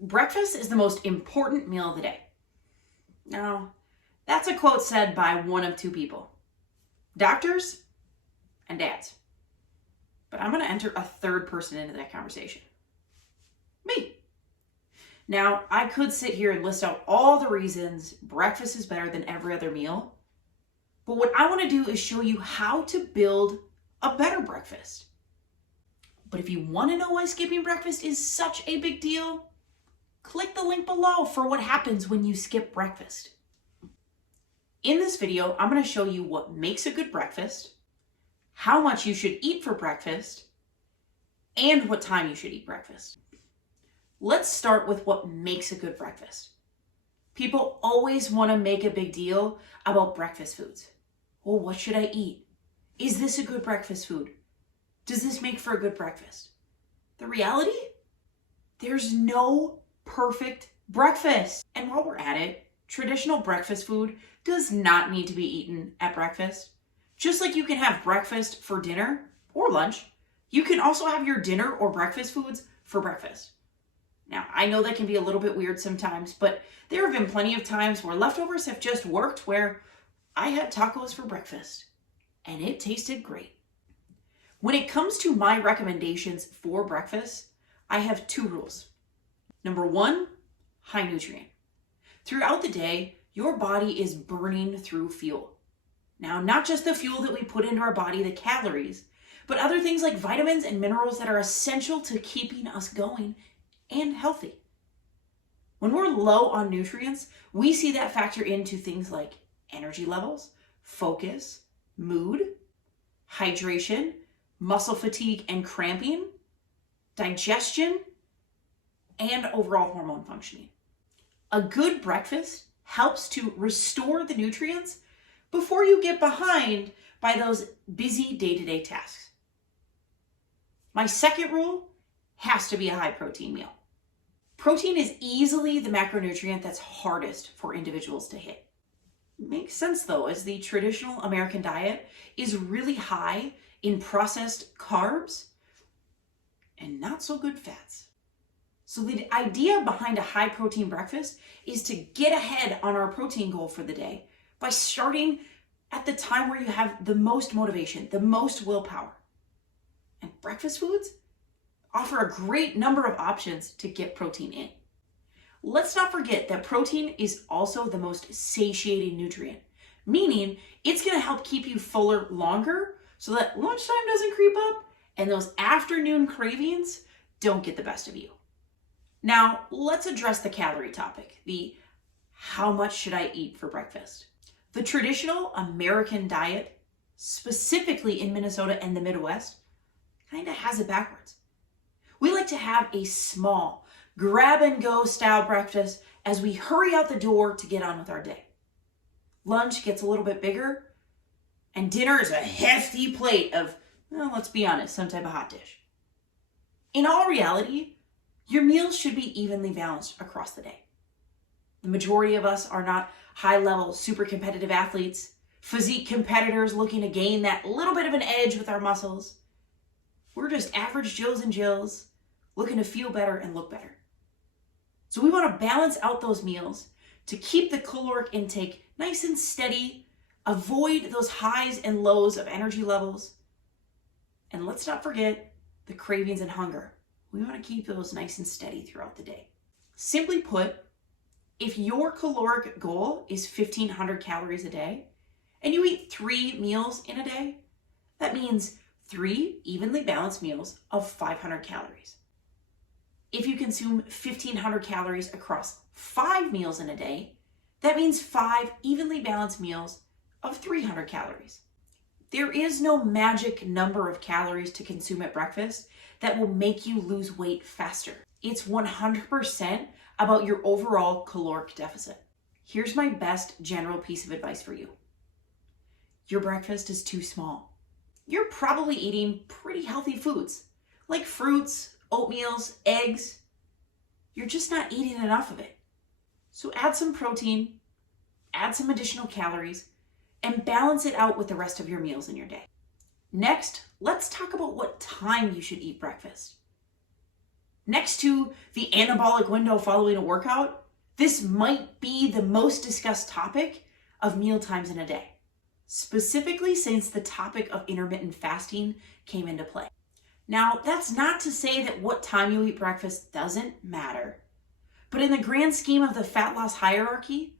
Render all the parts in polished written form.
Breakfast is the most important meal of the day. Now, that's a quote said by one of two people, doctors and dads. But I'm going to enter a third person into that conversation. Me. Now, I could sit here and list out all the reasons breakfast is better than every other meal. But what I want to do is show you how to build a better breakfast. But if you want to know why skipping breakfast is such a big deal, click the link below for what happens when you skip breakfast. In this video, I'm going to show you what makes a good breakfast, how much you should eat for breakfast, and what time you should eat breakfast. Let's start with what makes a good breakfast. People always want to make a big deal about breakfast foods. Well, what should I eat? Is this a good breakfast food? Does this make for a good breakfast? The reality? There's no perfect breakfast. And while we're at it, traditional breakfast food does not need to be eaten at breakfast. Just like you can have breakfast for dinner or lunch, you can also have your dinner or breakfast foods for breakfast. Now, I know that can be a little bit weird sometimes, but there have been plenty of times where leftovers have just worked, where I had tacos for breakfast and it tasted great. When it comes to my recommendations for breakfast, I have two rules. Number one, high nutrient. Throughout the day, your body is burning through fuel. Now, not just the fuel that we put into our body, the calories, but other things like vitamins and minerals that are essential to keeping us going and healthy. When we're low on nutrients, we see that factor into things like energy levels, focus, mood, hydration, muscle fatigue and cramping, digestion, and overall hormone functioning. A good breakfast helps to restore the nutrients before you get behind by those busy day-to-day tasks. My second rule has to be a high protein meal. Protein is easily the macronutrient that's hardest for individuals to hit. Makes sense though, as the traditional American diet is really high in processed carbs and not so good fats. So the idea behind a high protein breakfast is to get ahead on our protein goal for the day by starting at the time where you have the most motivation, the most willpower. And breakfast foods offer a great number of options to get protein in. Let's not forget that protein is also the most satiating nutrient, meaning it's going to help keep you fuller longer so that lunchtime doesn't creep up and those afternoon cravings don't get the best of you. Now, let's address the calorie topic, the how much should I eat for breakfast? The traditional American diet, specifically in Minnesota and the Midwest, kind of has it backwards. We like to have a small, grab and go style breakfast as we hurry out the door to get on with our day. Lunch gets a little bit bigger, and dinner is a hefty plate of, well, let's be honest, some type of hot dish. In all reality, your meals should be evenly balanced across the day. The majority of us are not high-level, super competitive athletes, physique competitors looking to gain that little bit of an edge with our muscles. We're just average Joes and Jills looking to feel better and look better. So we want to balance out those meals to keep the caloric intake nice and steady, avoid those highs and lows of energy levels, and let's not forget the cravings and hunger. We want to keep those nice and steady throughout the day. Simply put, if your caloric goal is 1,500 calories a day, and you eat 3 meals in a day, that means 3 evenly balanced meals of 500 calories. If you consume 1,500 calories across 5 meals in a day, that means 5 evenly balanced meals of 300 calories. There is no magic number of calories to consume at breakfast that will make you lose weight faster. It's 100% about your overall caloric deficit. Here's my best general piece of advice for you. Your breakfast is too small. You're probably eating pretty healthy foods like fruits, oatmeals, eggs. You're just not eating enough of it. So add some protein, add some additional calories, and balance it out with the rest of your meals in your day. Next, let's talk about what time you should eat breakfast. Next to the anabolic window following a workout, this might be the most discussed topic of meal times in a day, specifically since the topic of intermittent fasting came into play. Now, that's not to say that what time you eat breakfast doesn't matter, but in the grand scheme of the fat loss hierarchy,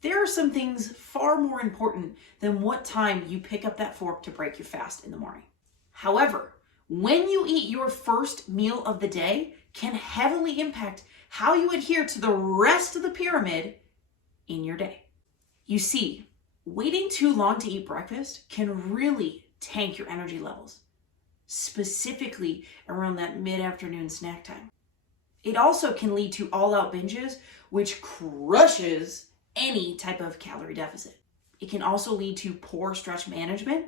there are some things far more important than what time you pick up that fork to break your fast in the morning. However, when you eat your first meal of the day can heavily impact how you adhere to the rest of the pyramid in your day. You see, waiting too long to eat breakfast can really tank your energy levels, specifically around that mid-afternoon snack time. It also can lead to all-out binges, which crushes any type of calorie deficit. It can also lead to poor stretch management,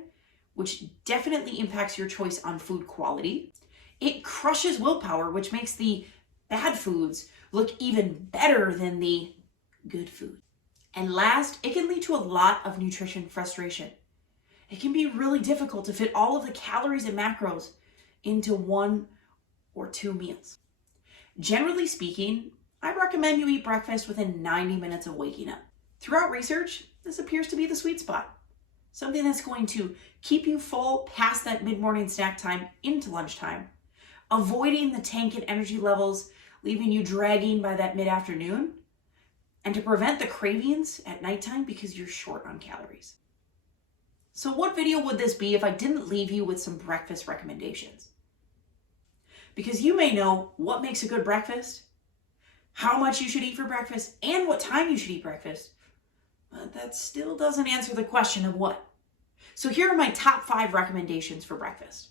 which definitely impacts your choice on food quality. It crushes willpower, which makes the bad foods look even better than the good food. And last, it can lead to a lot of nutrition frustration. It can be really difficult to fit all of the calories and macros into 1 or 2 meals. Generally speaking, I recommend you eat breakfast within 90 minutes of waking up. Throughout research, this appears to be the sweet spot. Something that's going to keep you full past that mid-morning snack time into lunchtime, avoiding the tank in energy levels, leaving you dragging by that mid-afternoon, and to prevent the cravings at nighttime because you're short on calories. So what video would this be if I didn't leave you with some breakfast recommendations? Because you may know what makes a good breakfast, how much you should eat for breakfast, and what time you should eat breakfast. But that still doesn't answer the question of what. So here are my top 5 recommendations for breakfast.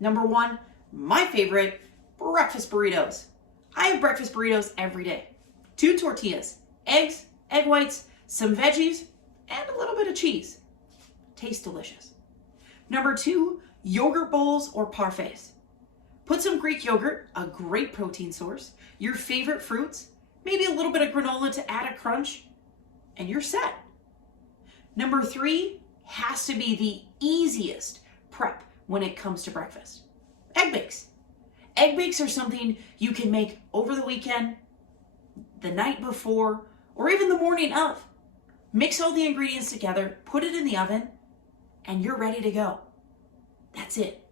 Number 1, my favorite, breakfast burritos. I have breakfast burritos every day. 2 tortillas, eggs, egg whites, some veggies, and a little bit of cheese. Tastes delicious. Number 2, yogurt bowls or parfaits. Put some Greek yogurt, a great protein source, your favorite fruits, maybe a little bit of granola to add a crunch, and you're set. Number 3 has to be the easiest prep when it comes to breakfast. Egg bakes. Egg bakes are something you can make over the weekend, the night before, or even the morning of. Mix all the ingredients together, put it in the oven, and you're ready to go. That's it.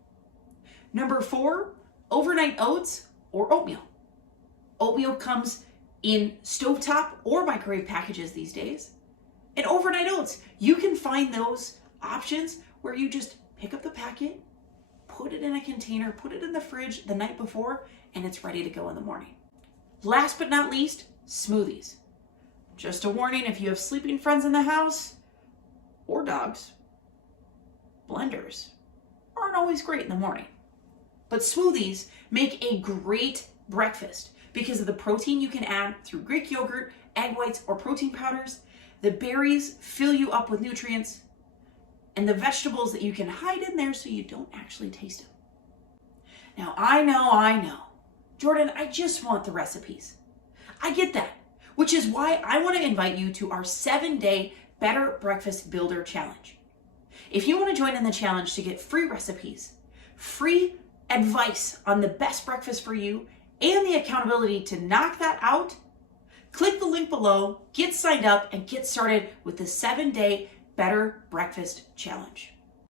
Number 4, overnight oats or oatmeal. Oatmeal comes in stovetop or microwave packages these days. And overnight oats, you can find those options where you just pick up the packet, put it in a container, put it in the fridge the night before, and it's ready to go in the morning. Last but not least, smoothies. Just a warning, if you have sleeping friends in the house or dogs, blenders aren't always great in the morning. But smoothies make a great breakfast because of the protein you can add through Greek yogurt, egg whites, or protein powders. The berries fill you up with nutrients, and the vegetables that you can hide in there so you don't actually taste them. Now, I know. Jordan, I just want the recipes. I get that, which is why I want to invite you to our 7-day Better Breakfast Builder Challenge. If you want to join in the challenge to get free recipes, free advice on the best breakfast for you, and the accountability to knock that out, click the link below, get signed up, and get started with the 7-day Better Breakfast Challenge.